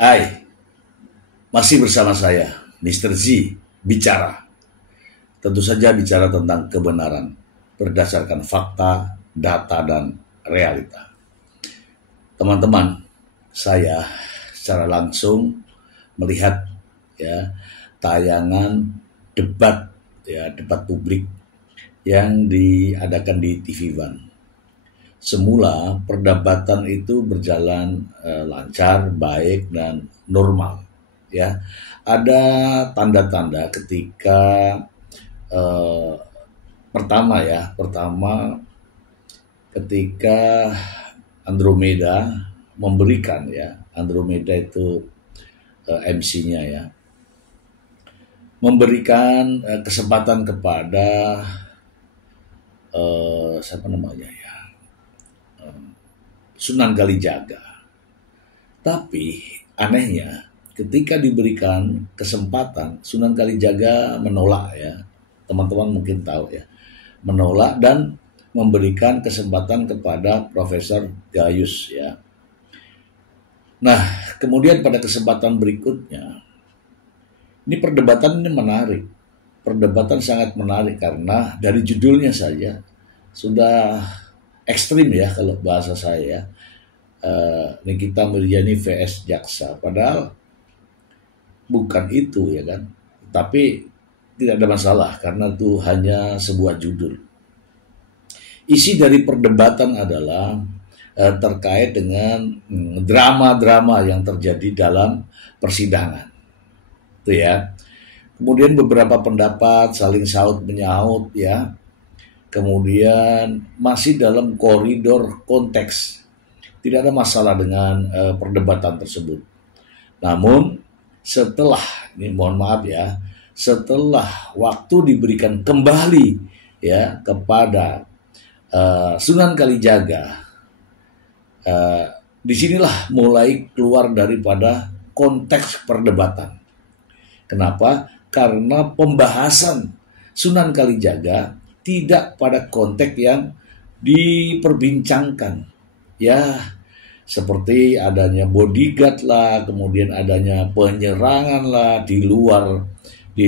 Hai, masih bersama saya, Mr. Z, bicara. Tentu saja bicara tentang kebenaran, berdasarkan fakta, data, dan realita. Teman-teman, saya secara langsung melihat tayangan debat publik yang diadakan di TV One. Semula perdebatan itu berjalan lancar, baik dan normal. Ya, ada tanda-tanda ketika pertama ketika Andromeda memberikan Andromeda itu MC-nya memberikan kesempatan kepada Sunan Kalijaga. Tapi anehnya ketika diberikan kesempatan, Sunan Kalijaga menolak Teman-teman mungkin tahu menolak dan memberikan kesempatan kepada Profesor Gayus Nah, kemudian pada kesempatan berikutnya, ini perdebatan ini menarik. Perdebatan sangat menarik karena dari judulnya saja sudah ekstrim kalau bahasa saya. Nikita Mirzani vs Jaksa. Padahal bukan itu Tapi tidak ada masalah karena itu hanya sebuah judul. Isi dari perdebatan adalah terkait dengan drama-drama yang terjadi dalam persidangan. Itu Kemudian beberapa pendapat saling saut menyaut Kemudian masih dalam koridor konteks. Tidak ada masalah dengan perdebatan tersebut. Namun setelah setelah waktu diberikan kembali kepada Sunan Kalijaga, disinilah mulai keluar daripada konteks perdebatan. Kenapa? Karena pembahasan Sunan Kalijaga tidak pada konteks yang diperbincangkan. Seperti adanya bodyguard lah, kemudian adanya penyerangan lah di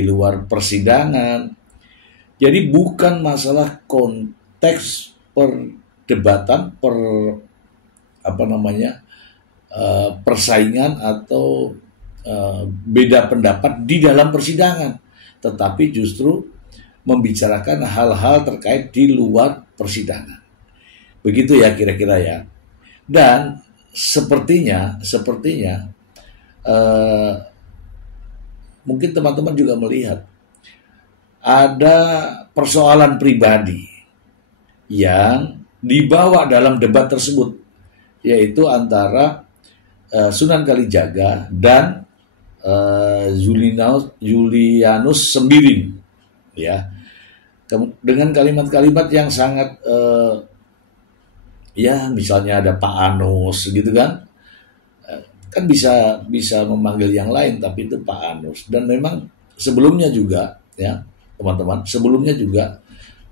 luar persidangan. Jadi bukan masalah konteks perdebatan, persaingan atau beda pendapat di dalam persidangan, tetapi justru membicarakan hal-hal terkait di luar persidangan. Begitu kira-kira Dan sepertinya mungkin teman-teman juga melihat ada persoalan pribadi yang dibawa dalam debat tersebut, yaitu antara Sunan Kalijaga dan Julianus Sembiring dengan kalimat-kalimat yang sangat misalnya ada Pak Anus kan bisa memanggil yang lain, tapi itu Pak Anus. Dan memang sebelumnya juga teman-teman, sebelumnya juga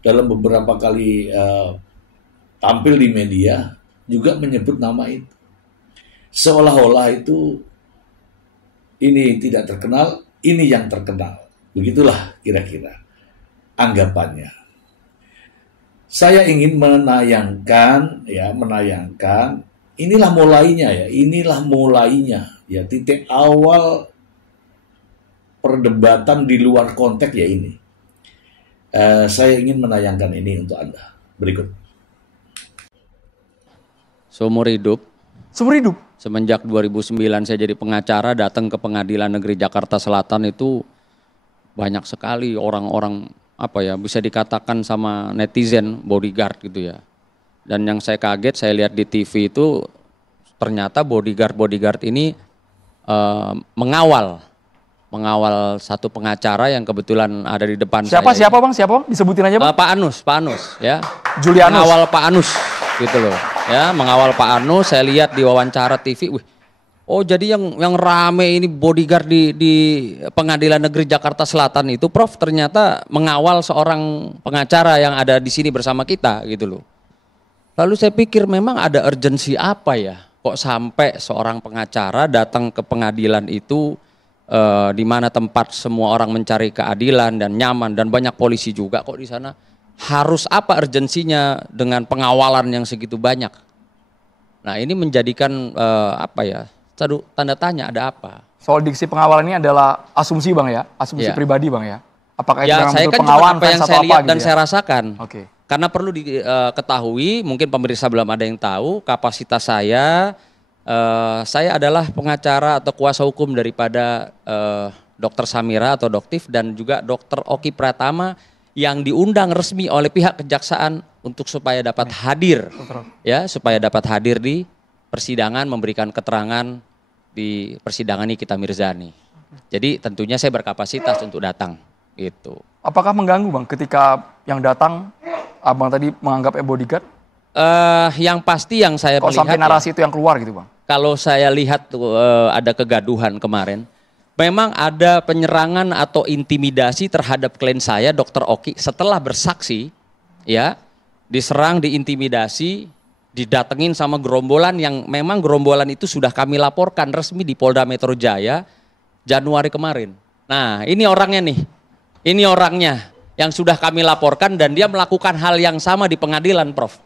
dalam beberapa kali tampil di media juga menyebut nama itu, seolah-olah itu ini tidak terkenal, ini yang terkenal. Begitulah kira-kira anggapannya. Saya ingin menayangkan inilah mulainya titik awal perdebatan di luar konteks ini. Saya ingin menayangkan ini untuk Anda. Berikut. Seumur hidup semenjak 2009 saya jadi pengacara, datang ke Pengadilan Negeri Jakarta Selatan itu banyak sekali orang-orang bisa dikatakan sama netizen bodyguard gitu Dan yang saya kaget, saya lihat di TV itu ternyata bodyguard ini mengawal satu pengacara yang kebetulan ada di depan Siapa saya. Siapa bang? Disebutin aja bang. Pak Anus Julianus. Mengawal Pak Anus gitu loh mengawal Pak Anus. Saya lihat di wawancara TV, jadi yang rame ini bodyguard di Pengadilan Negeri Jakarta Selatan itu, Prof, ternyata mengawal seorang pengacara yang ada di sini bersama kita gitu loh. Lalu saya pikir memang ada urgensi apa kok sampai seorang pengacara datang ke pengadilan itu di mana tempat semua orang mencari keadilan dan nyaman dan banyak polisi juga kok di sana, harus apa urgensinya dengan pengawalan yang segitu banyak. Nah ini menjadikan apa ya, tanda tanya ada apa. Soal diksi pengawalan ini adalah asumsi Bang ya, asumsi pribadi Bang ya. Apakah itu ya, memang saya betul kan pengawalan apa yang saya lihat dan saya rasakan. Oke. Karena perlu diketahui, mungkin pemirsa belum ada yang tahu, kapasitas saya adalah pengacara atau kuasa hukum daripada Dr. Samira atau Doktif dan juga Dr. Oki Pratama yang diundang resmi oleh pihak kejaksaan untuk supaya dapat hadir, ya, supaya dapat hadir di persidangan, memberikan keterangan di persidangan Nikita Mirzani. Jadi tentunya saya berkapasitas untuk datang, gitu. Apakah mengganggu Bang ketika yang datang Abang tadi menganggap bodyguard? Yang pasti yang saya melihat, sampai narasi itu yang keluar gitu Bang? Kalau saya lihat ada kegaduhan kemarin, memang ada penyerangan atau intimidasi terhadap klien saya, Dr. Oki, setelah bersaksi, ya, diserang, diintimidasi, didatengin sama gerombolan yang memang gerombolan itu sudah kami laporkan resmi di Polda Metro Jaya Januari kemarin. Nah ini orangnya nih, ini orangnya yang sudah kami laporkan dan dia melakukan hal yang sama di pengadilan, Prof.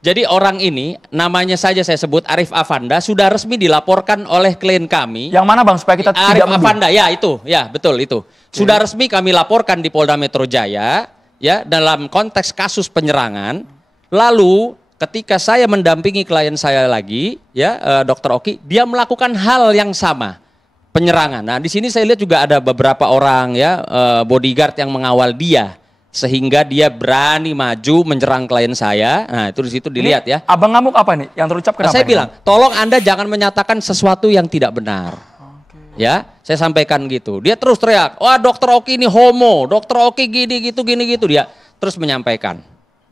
Jadi orang ini namanya saja saya sebut Arif Afanda sudah resmi dilaporkan oleh klien kami. Yang mana Bang supaya kita Arif tidak Afanda, ya itu, ya betul itu. Sudah resmi kami laporkan di Polda Metro Jaya ya dalam konteks kasus penyerangan. Lalu ketika saya mendampingi klien saya lagi, ya Dr. Oki, dia melakukan hal yang sama, penyerangan. Nah di sini saya lihat juga ada beberapa orang ya bodyguard yang mengawal dia, sehingga dia berani maju menyerang klien saya. Nah itu di situ dilihat ya. Abang ngamuk apa nih? Yang terucap kenapa? Saya bilang, tolong Anda jangan menyatakan sesuatu yang tidak benar. Ya, saya sampaikan gitu. Dia terus teriak, wah Dr. Oki ini homo, Dr. Oki gini gitu. Dia terus menyampaikan,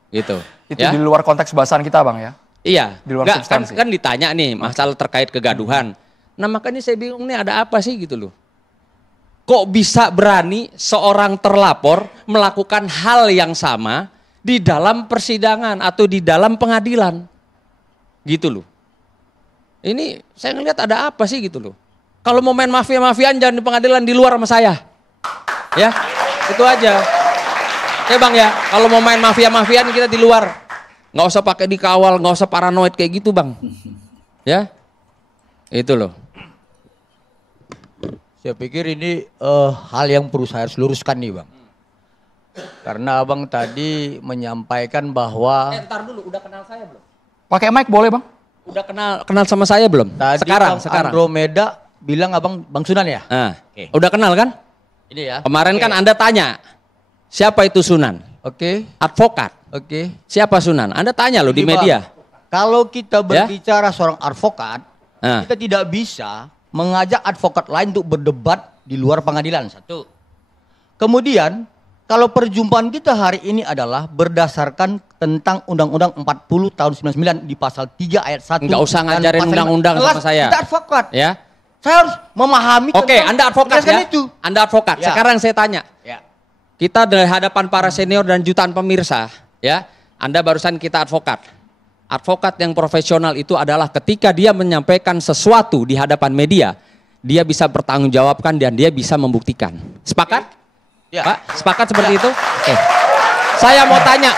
gitu. Itu ya? Di luar konteks bahasan kita Bang ya? Iya, di luar substansi. Kan ditanya nih masalah terkait kegaduhan. Nah makanya saya bingung nih ada apa sih gitu loh. Kok bisa berani seorang terlapor melakukan hal yang sama di dalam persidangan atau di dalam pengadilan. Gitu loh. Ini saya ngelihat ada apa sih gitu loh. Kalau mau main mafia-mafiaan jangan di pengadilan, di luar sama saya. Ya, itu aja. Ya Bang ya, kalau mau main mafia-mafiaan kita di luar. Nggak usah pakai dikawal, nggak usah paranoid kayak gitu Bang. Ya, itu loh. Saya pikir ini hal yang perlu saya harus luruskan nih Bang. Karena Abang tadi menyampaikan bahwa... Ntar dulu, udah kenal saya belum? Pakai mic boleh Bang? Udah kenal sama saya belum? Tadi sekarang. Andromeda bilang Abang Bang Sunan ya? Udah kenal kan? Ini ya. Kemarin kan Anda tanya, siapa itu Sunan? Advokat. Siapa Sunan? Anda tanya loh di media. Bang, kalau kita berbicara seorang advokat, kita tidak bisa mengajak advokat lain untuk berdebat di luar pengadilan. Satu. Kemudian, kalau perjumpaan kita hari ini adalah berdasarkan tentang Undang-Undang 40 tahun 99 di pasal 3 ayat 1. Enggak usah ngajarin undang-undang sama saya. Kita advokat. Ya. Saya harus memahami. Oke, Anda advokat ya? Itu. Anda advokat. Ya. Sekarang saya tanya. Ya. Kita dari hadapan para senior dan jutaan pemirsa, ya. Anda barusan kita advokat. Advokat yang profesional itu adalah ketika dia menyampaikan sesuatu di hadapan media, dia bisa bertanggungjawabkan dan dia bisa membuktikan. Sepakat? Ya. Pak, sepakat seperti itu? Oke. Saya mau tanya.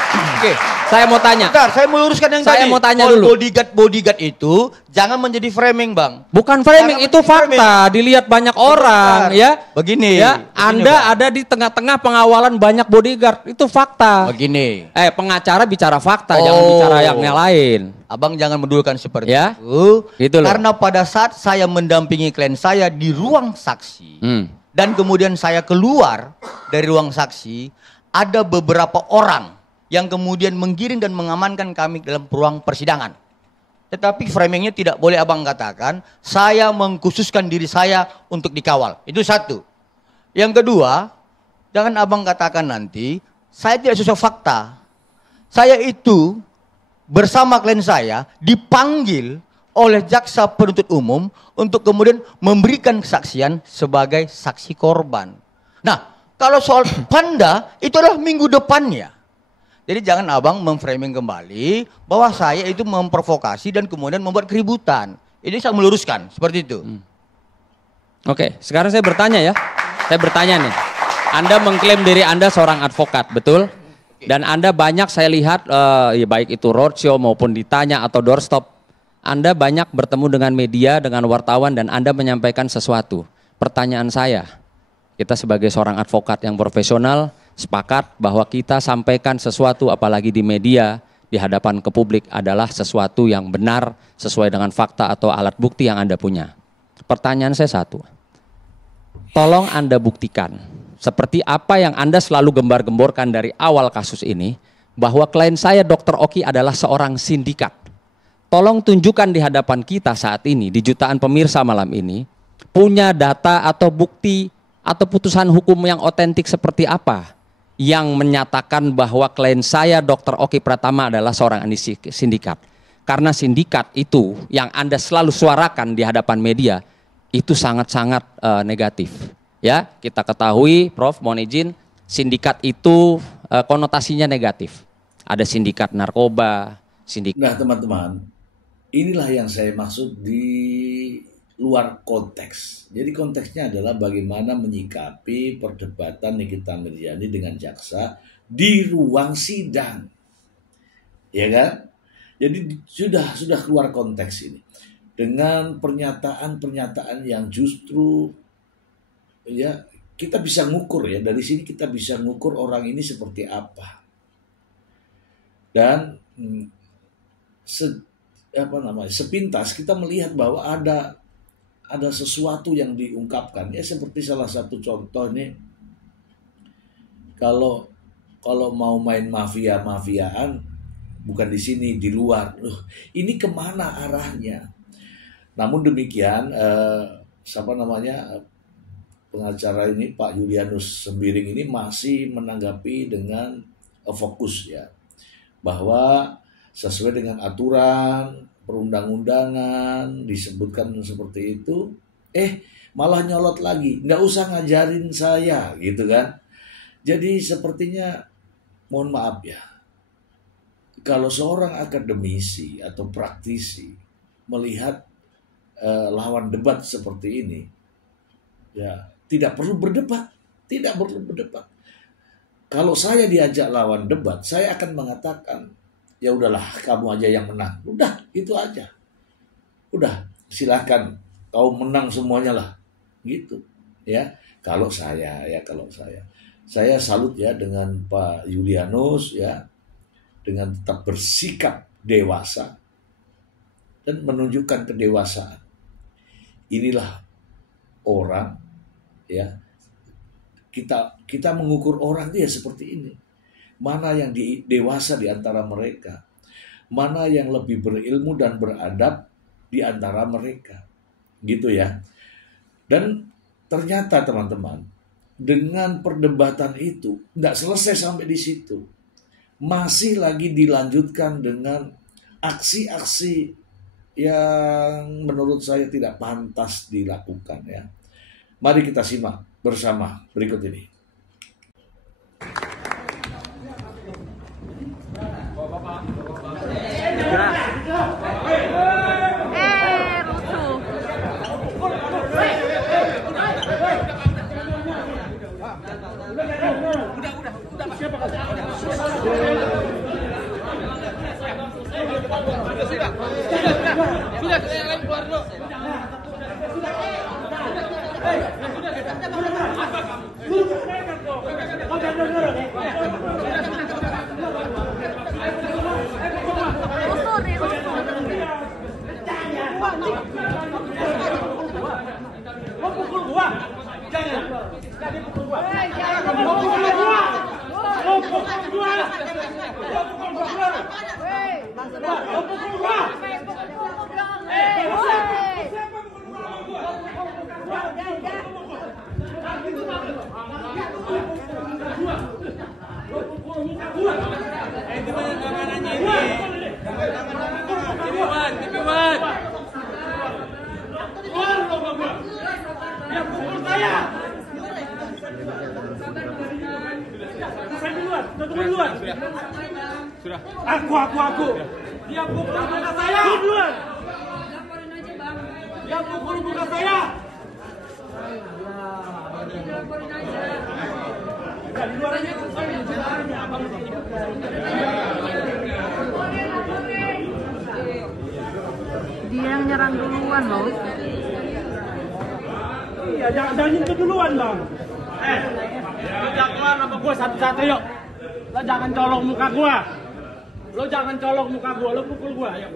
Saya mau tanya. Bentar, saya meluruskan yang tadi. Saya mau tanya dulu. Bodyguard itu jangan menjadi framing, Bang. Bukan framing, itu fakta. Dilihat banyak orang, ya. Begini. Ya, Anda ada di tengah-tengah pengawalan banyak bodyguard. Itu fakta. Begini. Pengacara bicara fakta, jangan bicara yang lain. Abang jangan mendulukan seperti ya? itu. Gitu loh. Karena pada saat saya mendampingi klien saya di ruang saksi, dan kemudian saya keluar dari ruang saksi, ada beberapa orang yang kemudian menggiring dan mengamankan kami dalam ruang persidangan. Tetapi framingnya tidak boleh abang katakan, saya mengkhususkan diri saya untuk dikawal. Itu satu. Yang kedua, jangan abang katakan nanti, saya tidak sesuai fakta. Saya itu bersama klien saya dipanggil oleh jaksa penuntut umum untuk kemudian memberikan kesaksian sebagai saksi korban. Nah, kalau soal Panda, itu adalah minggu depannya. Jadi jangan abang memframing kembali bahwa saya itu memprovokasi dan kemudian membuat keributan. Ini saya meluruskan seperti itu. Oke, sekarang saya bertanya ya. Saya bertanya nih. Anda mengklaim diri Anda seorang advokat, betul? Dan Anda banyak saya lihat, ya baik itu roadshow maupun ditanya atau doorstop, Anda banyak bertemu dengan media, dengan wartawan, dan Anda menyampaikan sesuatu. Pertanyaan saya, kita sebagai seorang advokat yang profesional, sepakat bahwa kita sampaikan sesuatu apalagi di media, di hadapan ke publik adalah sesuatu yang benar, sesuai dengan fakta atau alat bukti yang Anda punya. Pertanyaan saya satu, tolong Anda buktikan, seperti apa yang Anda selalu gembar-gemborkan dari awal kasus ini, bahwa klien saya Dr. Oki adalah seorang sindikat. Tolong tunjukkan di hadapan kita saat ini, di jutaan pemirsa malam ini, punya data atau bukti atau putusan hukum yang otentik seperti apa yang menyatakan bahwa klien saya Dr. Oki Pratama adalah seorang sindikat. Karena sindikat itu yang Anda selalu suarakan di hadapan media itu sangat-sangat negatif. Ya, kita ketahui, Prof, mohon izin, sindikat itu konotasinya negatif. Ada sindikat narkoba, sindikat. Nah, teman-teman, inilah yang saya maksud di luar konteks. Jadi konteksnya adalah bagaimana menyikapi perdebatan Nikita Mirzani dengan jaksa di ruang sidang. Ya kan? Jadi sudah keluar konteks ini. Dengan pernyataan-pernyataan yang justru ya kita bisa ngukur ya, dari sini kita bisa ngukur orang ini seperti apa. Dan sepintas kita melihat bahwa ada sesuatu yang diungkapkan ya, seperti salah satu contoh nih, kalau mau main mafiaan bukan di sini, di luar. Loh, ini kemana arahnya? Namun demikian pengacara ini Pak Julianus Sembiring ini masih menanggapi dengan fokus ya, bahwa sesuai dengan aturan perundang-undangan disebutkan seperti itu, malah nyolot lagi, nggak usah ngajarin saya gitu kan. Jadi sepertinya, mohon maaf ya, kalau seorang akademisi atau praktisi melihat lawan debat seperti ini, ya tidak perlu berdebat. Kalau saya diajak lawan debat, saya akan mengatakan, ya udahlah, kamu aja yang menang. Udah, itu aja. Udah, silakan kau menang semuanya lah. Gitu. Ya. Kalau saya salut ya dengan Pak Julianus ya, dengan tetap bersikap dewasa dan menunjukkan kedewasaan. Inilah orang ya. Kita mengukur orang dia seperti ini. Mana yang dewasa di antara mereka, mana yang lebih berilmu dan beradab di antara mereka, gitu ya. Dan ternyata teman-teman, dengan perdebatan itu nggak selesai sampai di situ, masih lagi dilanjutkan dengan aksi-aksi yang menurut saya tidak pantas dilakukan ya. Mari kita simak bersama berikut ini. Sudah, yang lain keluar dulu. Mau pukul gua? Jangan. Jadi pukul gua. Mau pukul gua? Mau pukul gua? Mau pukul gua? Mau pukul gua? Duluan. Aku. Dia pukul muka saya. Duluan. Dia pukul muka saya. Di luar aja. Dia yang nyerang duluan loh. Iya, jangan itu duluan bang. Lo jangan sama gue satu-satu yuk. Lo jangan colok muka gue. Lo pukul gue. Ayo.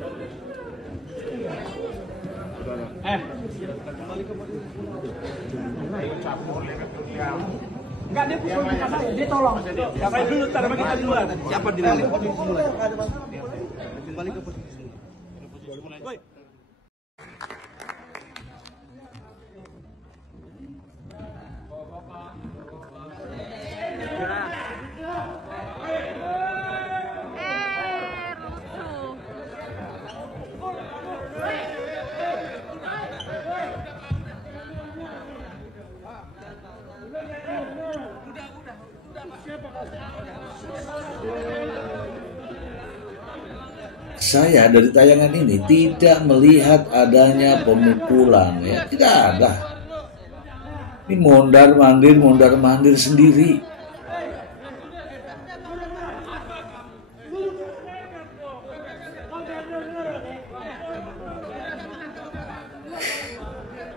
Enggak, dia pukul muka saya, dia tolong. Siapa dulu, ntar sama kita duluan. Siapa duluan? Kembali ke posisi. Saya dari tayangan ini tidak melihat adanya pemukulan, ya tidak ada. Ini mondar mandir sendiri.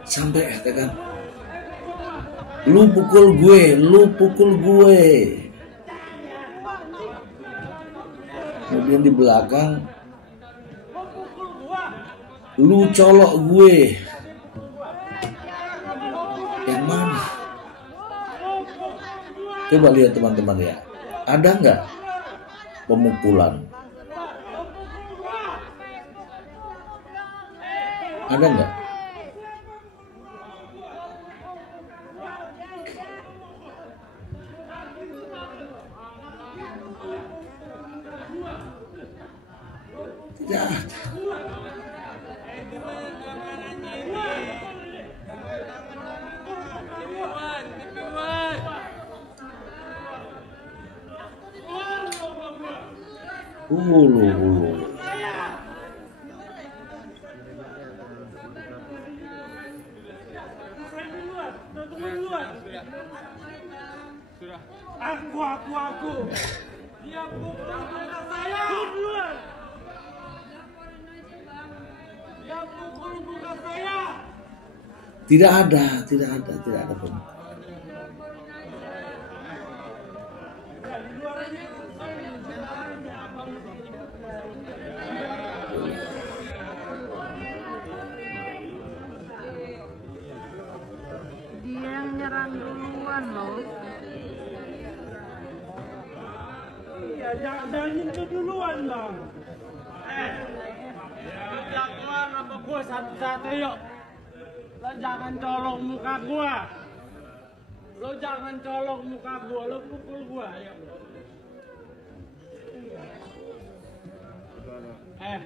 Sampai katakan, lu pukul gue. Kemudian di belakang, lu colok gue. Yang mana? Coba lihat teman-teman ya. Ada nggak pemukulan? Ada nggak? Tidak ada. Aku. Dia pukul muka saya. Duluan. Dia pukul muka saya. Tidak ada pemukulan. Dia yang nyerang duluan loh. Iya, jangan itu duluan bang. Lo jangan sama gue satu-satu yuk. Lo jangan colok muka gue. Lo pukul gue. Ayo.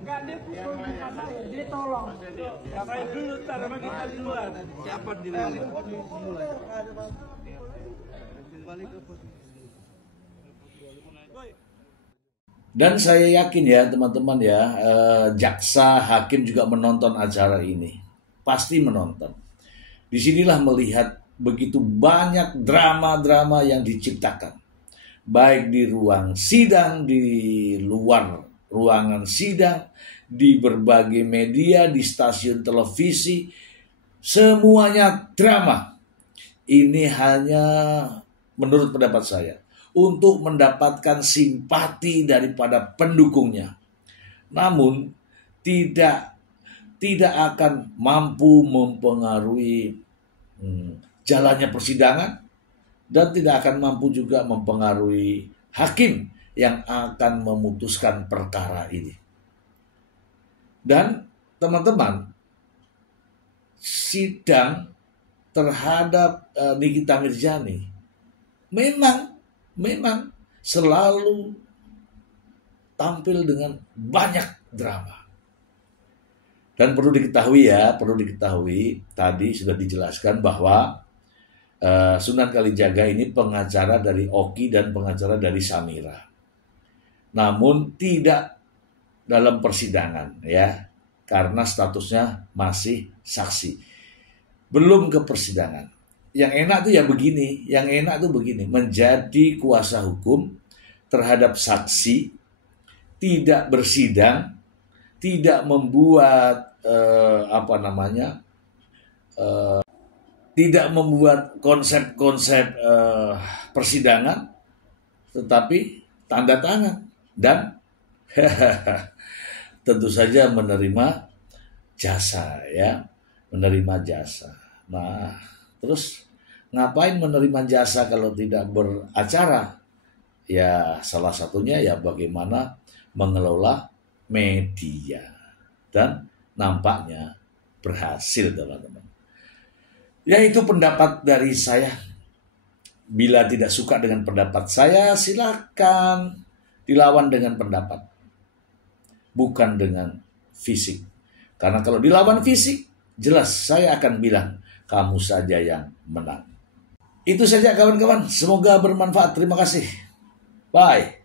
Enggak, dia pukul muka saya, dia tolong. Siapa dulu, ntar sama kita duluan. Siapa duluan? Kembali ke posisi. Dan saya yakin ya teman-teman ya, jaksa, hakim juga menonton acara ini. Pasti menonton. Disinilah melihat begitu banyak drama-drama yang diciptakan. Baik di ruang sidang, di luar ruangan sidang, di berbagai media, di stasiun televisi, semuanya drama. Ini hanya menurut pendapat saya untuk mendapatkan simpati daripada pendukungnya. Namun tidak akan mampu mempengaruhi jalannya persidangan dan tidak akan mampu juga mempengaruhi hakim yang akan memutuskan perkara ini. Dan teman-teman, sidang terhadap Nikita Mirzani memang selalu tampil dengan banyak drama. Dan perlu diketahui tadi sudah dijelaskan bahwa Sunan Kalijaga ini pengacara dari Oki dan pengacara dari Samira. Namun tidak dalam persidangan ya, karena statusnya masih saksi. Belum ke persidangan. Yang enak tuh ya begini, menjadi kuasa hukum terhadap saksi, tidak bersidang, tidak membuat tidak membuat konsep-konsep persidangan, tetapi tanda tangan dan tentu saja menerima jasa ya, menerima jasa. Nah, terus ngapain menerima jasa kalau tidak beracara? Ya salah satunya ya bagaimana mengelola media, dan nampaknya berhasil teman-teman. Ya itu pendapat dari saya. Bila tidak suka dengan pendapat saya, silakan dilawan dengan pendapat, bukan dengan fisik. Karena kalau dilawan fisik, jelas saya akan bilang kamu saja yang menang. Itu saja kawan-kawan, semoga bermanfaat. Terima kasih. Bye.